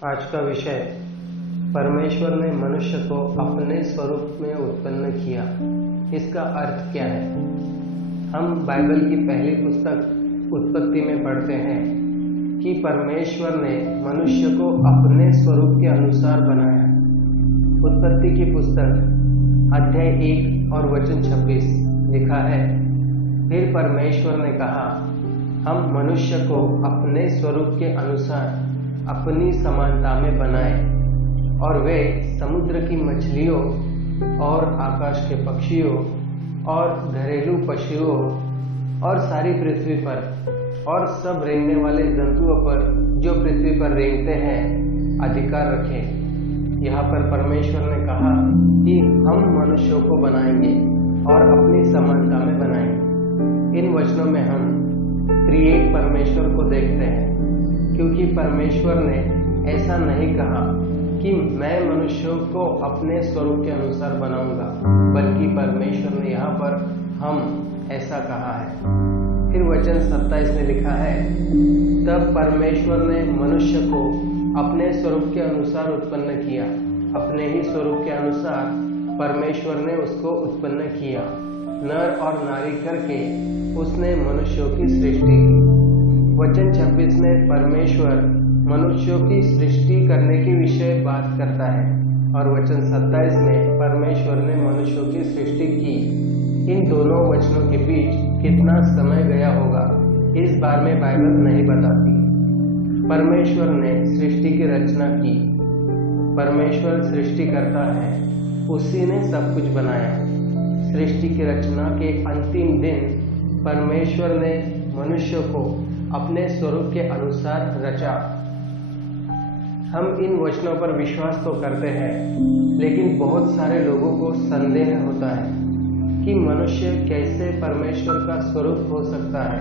आज का विषय, परमेश्वर ने मनुष्य को अपने स्वरूप में उत्पन्न किया। इसका अर्थ क्या है? हम बाइबल की पहली पुस्तक उत्पत्ति में पढ़ते हैं कि परमेश्वर ने मनुष्य को अपने स्वरूप के अनुसार बनाया। उत्पत्ति की पुस्तक अध्याय 1 और वचन 26 लिखा है, फिर परमेश्वर ने कहा, हम मनुष्य को अपने स्वरूप के अनुसार अपनी समानता में बनाए, और वे समुद्र की मछलियों और आकाश के पक्षियों और घरेलू पशुओं और सारी पृथ्वी पर और सब रेंगने वाले जंतुओं पर जो पृथ्वी पर रेंगते हैं अधिकार रखें। यहाँ पर परमेश्वर ने कहा कि हम मनुष्यों को बनाएंगे और अपनी समानता में बनाएंगे। इन वचनों में हम त्रिएक परमेश्वर को देखते हैं, क्योंकि परमेश्वर ने ऐसा नहीं कहा कि मैं मनुष्यों को अपने स्वरूप के अनुसार बनाऊंगा, बल्कि परमेश्वर ने यहाँ पर हम ऐसा कहा है। फिर वचन 27 में लिखा है, तब परमेश्वर ने मनुष्य को अपने स्वरूप के अनुसार उत्पन्न किया, अपने ही स्वरूप के अनुसार परमेश्वर ने उसको उत्पन्न किया, नर और नारी करके उसने मनुष्यों की सृष्टि की। वचन 26 में परमेश्वर मनुष्यों की सृष्टि करने के विषय बात करता है, और वचन 27 में परमेश्वर ने मनुष्यों की सृष्टि की। इन दोनों वचनों के बीच कितना समय गया होगा, इस बारे में बाइबल नहीं बताती। परमेश्वर ने सृष्टि की रचना की। परमेश्वर सृष्टि करता है, उसी ने सब कुछ बनाया। सृष्टि की रचना के अंतिम दिन परमेश्वर ने मनुष्य को अपने स्वरूप के अनुसार रचा। हम इन वचनों पर विश्वास तो करते हैं, लेकिन बहुत सारे लोगों को संदेह होता है कि मनुष्य कैसे परमेश्वर का स्वरूप हो सकता है,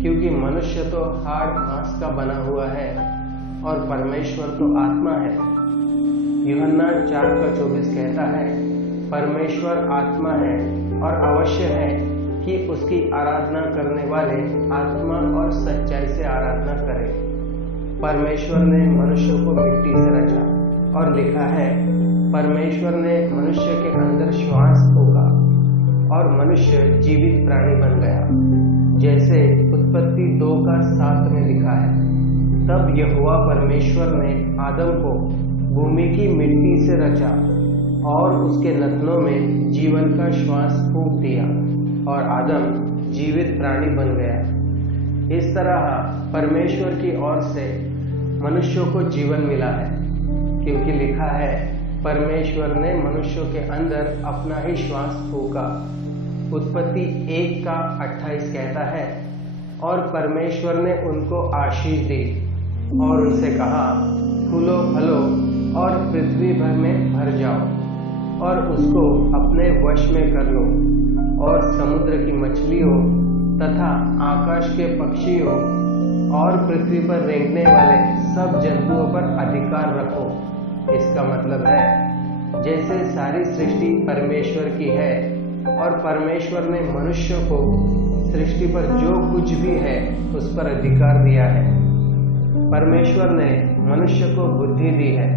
क्योंकि मनुष्य तो हाड़ मांस का बना हुआ है और परमेश्वर तो आत्मा है। यूहन्ना 4:24 कहता है, परमेश्वर आत्मा है और अवश्य है कि उसकी आराधना करने वाले आत्मा और सच्चाई से आराधना करें। परमेश्वर ने मनुष्य को मिट्टी से रचा, और लिखा है, परमेश्वर ने मनुष्य के अंदर श्वास फूंका और मनुष्य जीवित प्राणी बन गया, जैसे उत्पत्ति 2:7 में लिखा है। तब यहोवा परमेश्वर ने आदम को भूमि की मिट्टी से रचा और उसके नथनों में जीवन का श्वास फूंक दिया, और आदम जीवित प्राणी बन गया। इस तरह परमेश्वर की ओर से मनुष्यों को जीवन मिला है, क्योंकि लिखा है, परमेश्वर ने मनुष्यों के अंदर अपना ही श्वास फूंका। उत्पत्ति 1:28 कहता है, और परमेश्वर ने उनको आशीष दी और उनसे कहा, फूलो फलो और पृथ्वी भर में भर जाओ, और उसको अपने वश में कर लो, और समुद्र की मछलियों तथा आकाश के पक्षियों और पृथ्वी पर रेंगने वाले सब जंतुओं पर अधिकार रखो। इसका मतलब है, जैसे सारी सृष्टि परमेश्वर की है और परमेश्वर ने मनुष्य को सृष्टि पर जो कुछ भी है उस पर अधिकार दिया है। परमेश्वर ने मनुष्य को बुद्धि दी है,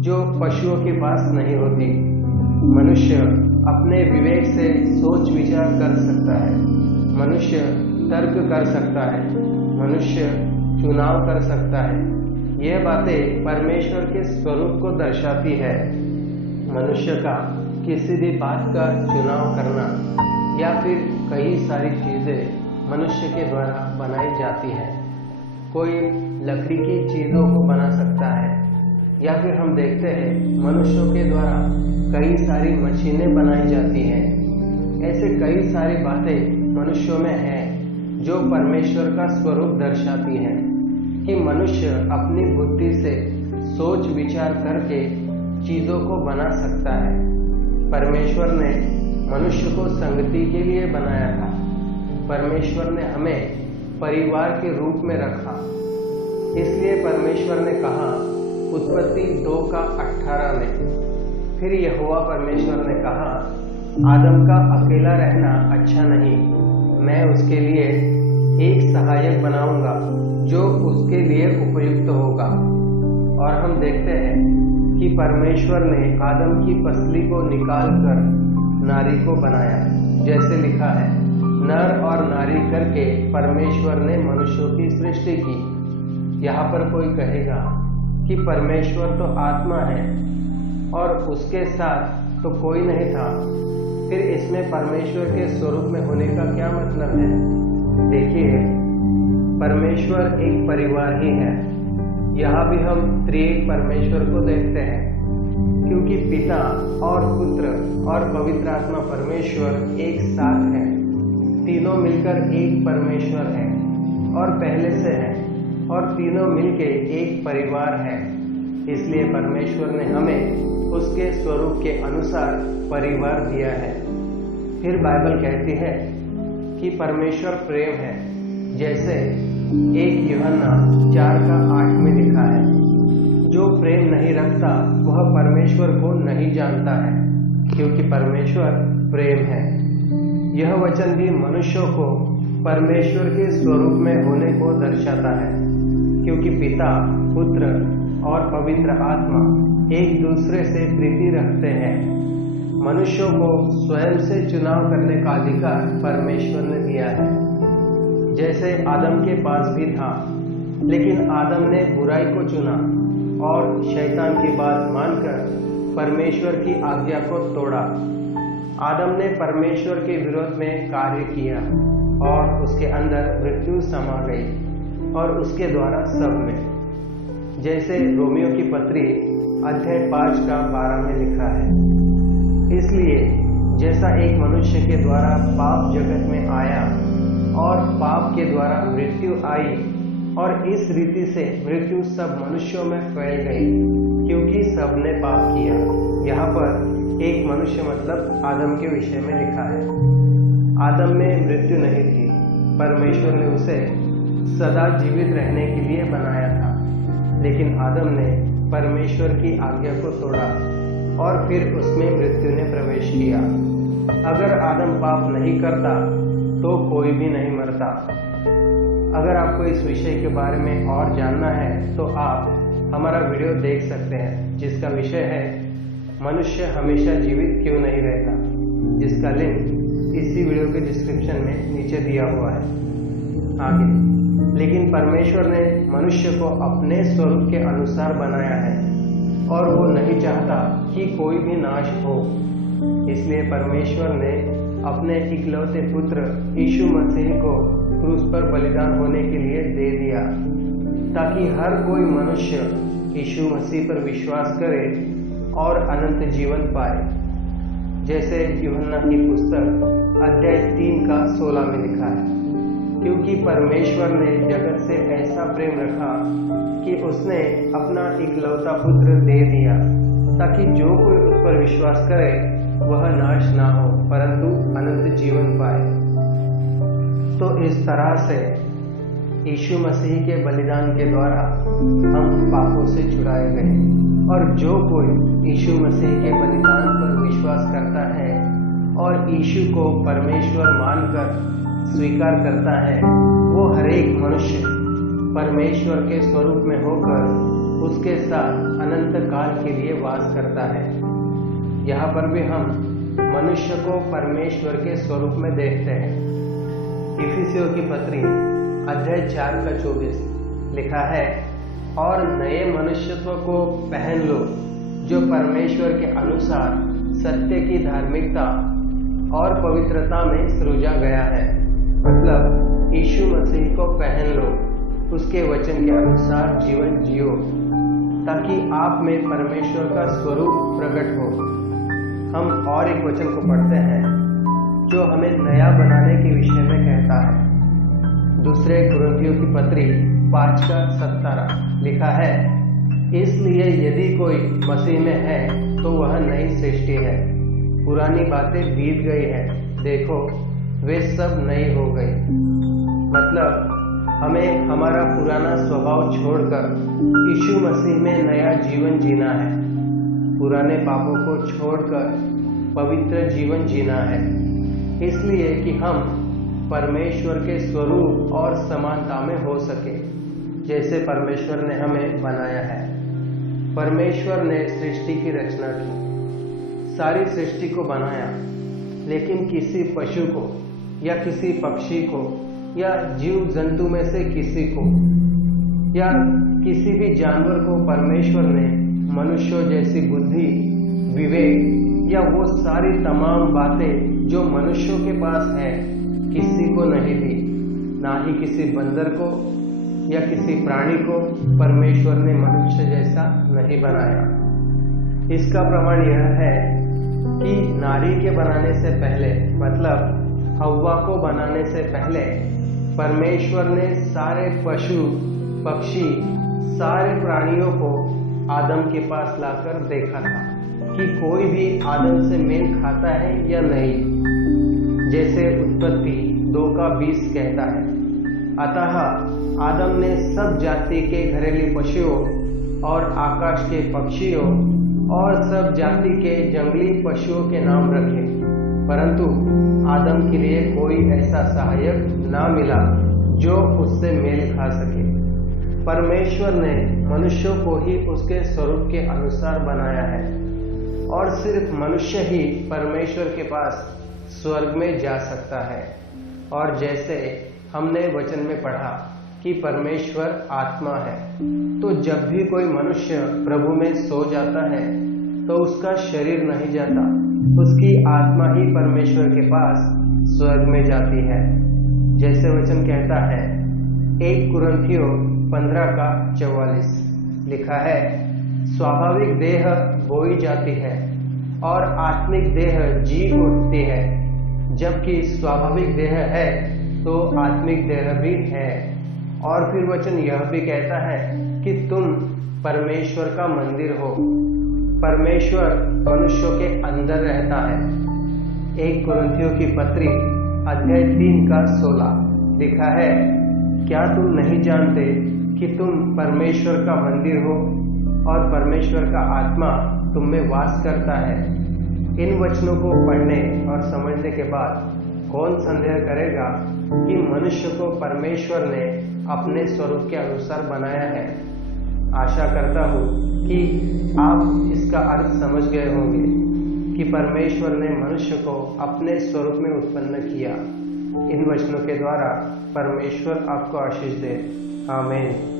जो पशुओं के पास नहीं होती। मनुष्य अपने विवेक से सोच विचार कर सकता है, मनुष्य तर्क कर सकता है, मनुष्य चुनाव कर सकता है। यह बातें परमेश्वर के स्वरूप को दर्शाती है। मनुष्य का किसी भी बात का चुनाव करना या फिर कई सारी चीजें मनुष्य के द्वारा बनाई जाती है। कोई लकड़ी की चीजों को बना सकता है, या फिर हम देखते हैं मनुष्यों के द्वारा कई सारी मशीनें बनाई जाती हैं। ऐसे कई सारी बातें मनुष्यों में हैं जो परमेश्वर का स्वरूप दर्शाती हैं, कि मनुष्य अपनी बुद्धि से सोच विचार करके चीजों को बना सकता है। परमेश्वर ने मनुष्य को संगति के लिए बनाया था। परमेश्वर ने हमें परिवार के रूप में रखा। इसलिए परमेश्वर ने कहा, उत्पत्ति 2:18 में, फिर यहोवा परमेश्वर ने कहा, आदम का अकेला रहना अच्छा नहीं, मैं उसके लिए एक सहायक बनाऊंगा जो उसके लिए उपयुक्त होगा। और हम देखते हैं कि परमेश्वर ने आदम की पसली को निकालकर नारी को बनाया। जैसे लिखा है, नर और नारी करके परमेश्वर ने मनुष्यों की सृष्टि की। यहाँ पर कोई कहेगा कि परमेश्वर तो आत्मा है और उसके साथ तो कोई नहीं था, फिर इसमें परमेश्वर के स्वरूप में होने का क्या मतलब है? देखिए, परमेश्वर एक परिवार ही है। यहाँ भी हम त्रिएक परमेश्वर को देखते हैं, क्योंकि पिता और पुत्र और पवित्र आत्मा परमेश्वर एक साथ हैं। तीनों मिलकर एक परमेश्वर है और पहले से है, और तीनों मिलके एक परिवार है। इसलिए परमेश्वर ने हमें उसके स्वरूप के अनुसार परिवार दिया है। फिर बाइबल कहती है कि परमेश्वर प्रेम है। जैसे 1 यूहन्ना 4:8 में लिखा है, जो प्रेम नहीं रखता वह परमेश्वर को नहीं जानता है, क्योंकि परमेश्वर प्रेम है। यह वचन भी मनुष्यों को परमेश्वर के स्वरूप में होने को दर्शाता है, क्योंकि पिता, पुत्र और पवित्र आत्मा एक दूसरे से प्रीति रखते हैं। मनुष्यों को स्वयं से चुनाव करने का अधिकार परमेश्वर ने दिया है। जैसे आदम के पास भी था, लेकिन आदम ने बुराई को चुना और शैतान की बात मानकर परमेश्वर की आज्ञा को तोड़ा। आदम ने परमेश्वर के विरोध में कार्य किया और उसके अंदर मृत्यु समा गई और उसके द्वारा सब में। जैसे रोमियो की पत्री अध्याय 5:12 में लिखा है, इसलिए जैसा एक मनुष्य के द्वारा पाप जगत में आया और पाप के द्वारा मृत्यु आई, और इस रीति से मृत्यु सब मनुष्यों में फैल गई, क्योंकि सबने पाप किया। यहाँ पर एक मनुष्य मतलब आदम के विषय में लिखा है। आदम में मृत्यु नहीं थी, परमेश्वर ने उसे सदा जीवित रहने के लिए बनाया था, लेकिन आदम ने परमेश्वर की आज्ञा को तोड़ा और फिर उसमें मृत्यु ने प्रवेश किया। अगर आदम पाप नहीं करता तो कोई भी नहीं मरता। अगर आपको इस विषय के बारे में और जानना है तो आप हमारा वीडियो देख सकते हैं, जिसका विषय है मनुष्य हमेशा जीवित क्यों नहीं रहता, जिसका लिंक इसी वीडियो के डिस्क्रिप्शन में नीचे दिया हुआ है। आगे, लेकिन परमेश्वर ने मनुष्य को अपने स्वरूप के अनुसार बनाया है और वो नहीं चाहता कि कोई भी नाश हो। इसलिए परमेश्वर ने अपने इकलौते पुत्र यीशु मसीह को क्रूस पर बलिदान होने के लिए दे दिया, ताकि हर कोई मनुष्य यीशु मसीह पर विश्वास करे और अनंत जीवन पाए। जैसे यूहन्ना की पुस्तक अध्याय 3:16 में लिखा है, क्योंकि परमेश्वर ने जगत से ऐसा प्रेम रखा कि उसने अपना इकलौता पुत्र दे दिया, ताकि जो कोई उस पर विश्वास करे वह नाश ना हो, परंतु अनंत जीवन पाए। तो इस तरह से यीशु मसीह के बलिदान के द्वारा हम पापों से छुड़ाए गए, और जो कोई यीशु मसीह के बलिदान पर विश्वास करता है और यीशु को परमेश्वर मानकर स्वीकार करता है, वो हरेक मनुष्य परमेश्वर के स्वरूप में होकर उसके साथ अनंत काल के लिए वास करता है। यहाँ पर भी हम मनुष्य को परमेश्वर के स्वरूप में देखते हैं। इफिसियों की पत्री अध्याय 4:24 लिखा है, और नए मनुष्यत्व को पहन लो, जो परमेश्वर के अनुसार सत्य की धार्मिकता और पवित्रता में सृजा गया है। मतलब यीशु मसीह को पहन लो, उसके वचन के अनुसार जीवन जियो, ताकि आप में परमेश्वर का स्वरूप प्रकट हो। हम और एक वचन को पढ़ते हैं जो हमें नया बनाने के विषय में कहता है। दूसरे कुरिन्थियों की पत्री 5:17 लिखा है, इसलिए यदि कोई मसीह में है तो वह नई सृष्टि है, पुरानी बातें बीत गई है, देखो वे सब नई हो गई। मतलब हमें हमारा पुराना स्वभाव छोड़कर यीशु मसीह में नया जीवन जीना है, पुराने पापों को छोड़कर पवित्र जीवन जीना है, इसलिए कि हम परमेश्वर के स्वरूप और समानता में हो सके, जैसे परमेश्वर ने हमें बनाया है। परमेश्वर ने सृष्टि की रचना की, सारी सृष्टि को बनाया, लेकिन किसी पशु को या किसी पक्षी को या जीव जंतु में से किसी को या किसी भी जानवर को परमेश्वर ने मनुष्यों जैसी बुद्धि, विवेक या वो सारी तमाम बातें जो मनुष्यों के पास है किसी को नहीं दी। ना ही किसी बंदर को या किसी प्राणी को परमेश्वर ने मनुष्य जैसा नहीं बनाया। इसका प्रमाण यह है कि नारी के बनाने से पहले, मतलब हव्वा को बनाने से पहले, परमेश्वर ने सारे पशु पक्षी, सारे प्राणियों को आदम के पास लाकर देखा था कि कोई भी आदम से मेल खाता है या नहीं। जैसे उत्पत्ति 2:20 कहता है, अतः आदम ने सब जाति के घरेलू पशुओं और आकाश के पक्षियों और सब जाति के जंगली पशुओं के नाम रखे, परंतु आदम के लिए कोई ऐसा सहायक ना मिला जो उससे मेल खा सके। परमेश्वर ने मनुष्यों को ही उसके स्वरूप के अनुसार बनाया है और सिर्फ मनुष्य ही परमेश्वर के पास स्वर्ग में जा सकता है। और जैसे हमने वचन में पढ़ा कि परमेश्वर आत्मा है, तो जब भी कोई मनुष्य प्रभु में सो जाता है तो उसका शरीर नहीं जाता, उसकी आत्मा ही परमेश्वर के पास स्वर्ग में जाती है। जैसे वचन कहता है 1 कुरिन्थियों 15:44 लिखा है, स्वाभाविक देह बोई जाती है और आत्मिक देह जी उठती है। जबकि स्वाभाविक देह है तो आत्मिक देह भी है। और फिर वचन यह भी कहता है कि तुम परमेश्वर का मंदिर हो, परमेश्वर मनुष्यों के अंदर रहता है। 1 कुरिन्थियों की पत्री अध्याय 3:16 लिखा है, क्या तुम नहीं जानते कि तुम परमेश्वर का मंदिर हो और परमेश्वर का आत्मा तुम में वास करता है। इन वचनों को पढ़ने और समझने के बाद कौन संदेह करेगा कि मनुष्य को परमेश्वर ने अपने स्वरूप के अनुसार बनाया है। आशा करता हूँ कि आप इसका अर्थ समझ गए होंगे कि परमेश्वर ने मनुष्य को अपने स्वरूप में उत्पन्न किया। इन वचनों के द्वारा परमेश्वर आपको आशीष दे। आमीन।